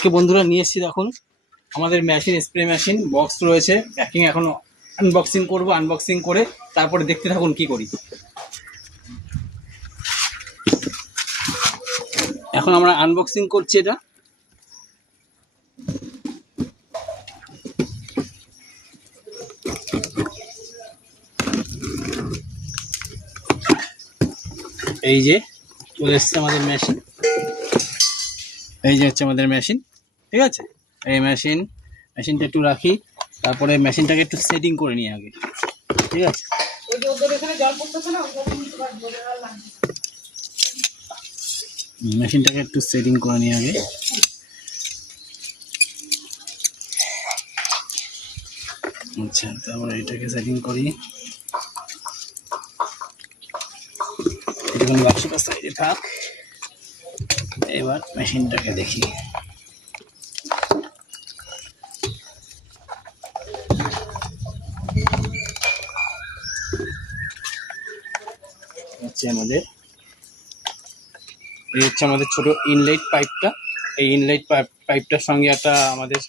আজকে বন্ধুরা নিয়ে এসেছি, দেখুন আমাদের মেশিন, স্প্রে মেশিন বক্স রয়েছে, প্যাকিং এখনো আনবক্সিং করব। আনবক্সিং করে তারপরে দেখতে থাকুন কি করি। এখন আমরা আনবক্সিং করছি এটা। এই যে চলে এসছে আমাদের মেশিন, এই যে হচ্ছে আমাদের মেশিন, ঠিক আছে। এই মেশিনটা একটু রাখি, তারপরে মেশিনটাকে একটু সেটিং করে নিই আগে, ঠিক আছে। মেশিনটাকে একটু সেটিং করে নিই আগে। আচ্ছা, তারপরে এটাকে সেটিং করি। এখানে বাক্সটা সাইডে থাক। এবার মেশিনটাকে দেখি। এই হচ্ছে আমাদের ছোট ইনলেট পাইপটা। এই ইনলেট পাইপটার সঙ্গে আমাদের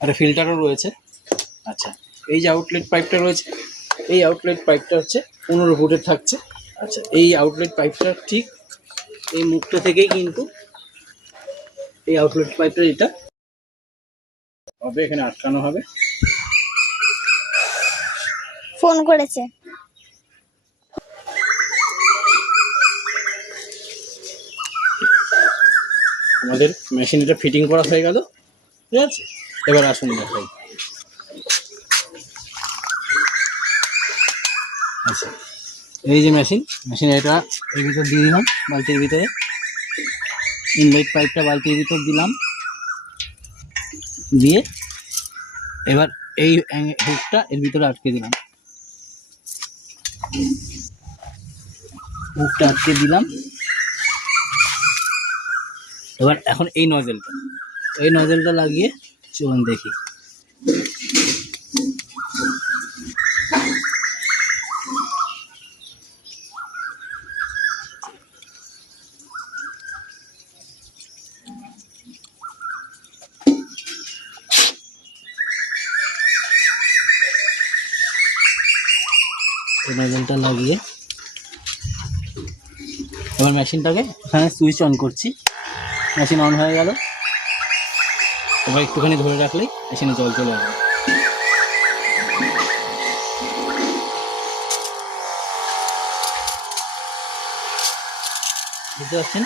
একটা ফিল্টারও রয়েছে। আচ্ছা, এই যে আউটলেট পাইপটা রয়েছে, এই আউটলেট পাইপটা হচ্ছে 15 ফুটের থাকছে। আচ্ছা, এই আউটলেট পাইপটা ঠিক এই মুখটা থেকেই কিন্তু এই আউটলেট পাইপটা এটা হবে, এখানে আটকানো হবে। ফোন করেছে। আমাদের মেশিন এটা ফিটিং করা হয়ে গেল, ঠিক আছে। এবার আসুন দেখাই। আচ্ছা, এই যে মেশিন এটা এর ভিতর দিয়ে দিলাম, বালতির ভিতরে। ইনলেট পাইপটা বালতির ভিতর দিলাম, দিয়ে এবার এই হুকটা এর ভিতরে আটকে দিলাম। হুকটা আটকে দিলাম। এবার এখন এই নজেলটা লাগিয়ে চলুন দেখি। এই নজেলটা লাগিয়ে এবার মেশিনটাকে এখানে সুইচ অন করছি। মেশিন অন হয়ে গেল। এবার একটুখানি ধরে রাখলেই মেশিনে জল চলে আসবে। বুঝতে পারছেন?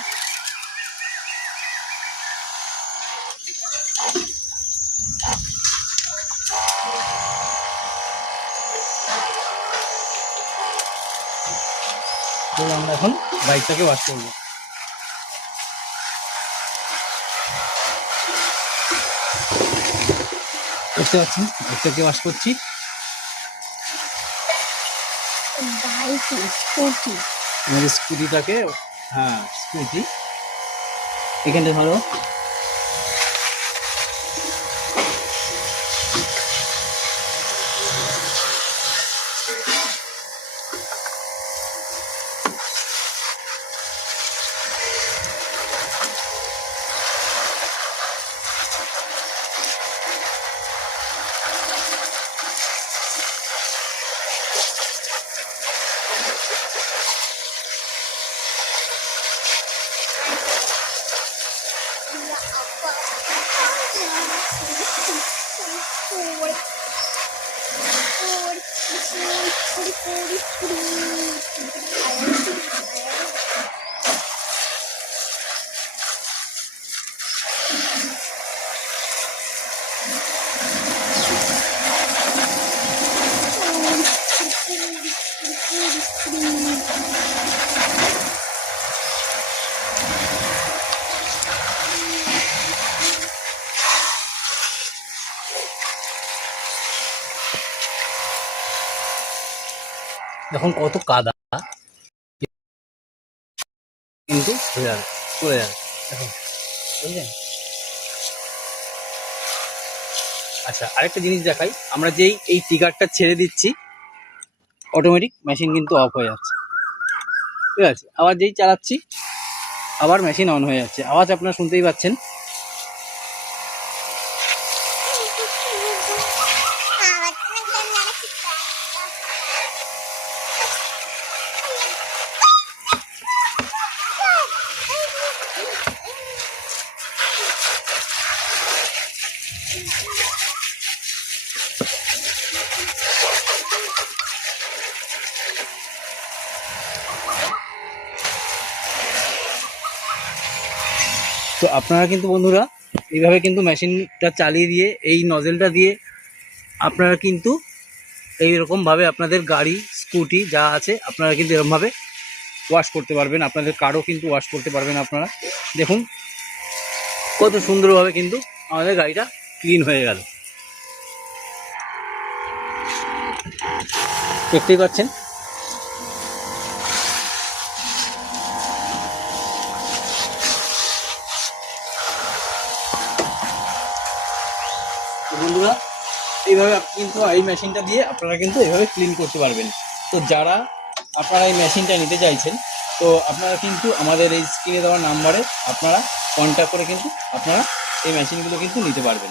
তো আমরা এখন বাইকটাকে ওয়াশ করবো। বুঝতে পারছেন, বাইকটাকে ওয়াশ করছি। আমাদের স্কুটিটাকে, হ্যাঁ স্কুটি, এখানটা ধরো। এখন কত কাদা, কিন্তু চলে যাবে এখন, বুঝলেন? আচ্ছা, আরেকটা জিনিস দেখাই। আমরা যেই এই ট্রিগারটা ছেড়ে দিচ্ছি, অটোমেটিক মেশিন কিন্তু অফ হয়ে যাচ্ছে, ঠিক আছে। আবার যেই চালাচ্ছি আবার মেশিন অন হয়ে যাচ্ছে, আওয়াজ আপনারা শুনতেই পাচ্ছেন। তো আপনারা কিন্তু বন্ধুরা এইভাবে কিন্তু মেশিনটা চালিয়ে দিয়ে এই নজেলটা দিয়ে আপনারা কিন্তু এইরকমভাবে আপনাদের গাড়ি স্কুটি যা আছে আপনারা কিন্তু এরকমভাবে ওয়াশ করতে পারবেন, আপনাদের কারও কিন্তু ওয়াশ করতে পারবেন। আপনারা দেখুন কত সুন্দরভাবে কিন্তু আমাদের গাড়িটা ক্লিন হয়ে গেল, দেখতেই পাচ্ছেন। বন্ধুরা এইভাবে কিন্তু এই মেশিনটা দিয়ে আপনারা কিন্তু এইভাবে ক্লিন করতে পারবেন। তো যারা আপনারা এই মেশিনটা নিতে চাইছেন, তো আপনারা কিন্তু আমাদের এই স্ক্রিনে দেওয়া নাম্বারে আপনারা কন্ট্যাক্ট করে কিন্তু আপনারা এই মেশিনগুলো কিন্তু নিতে পারবেন।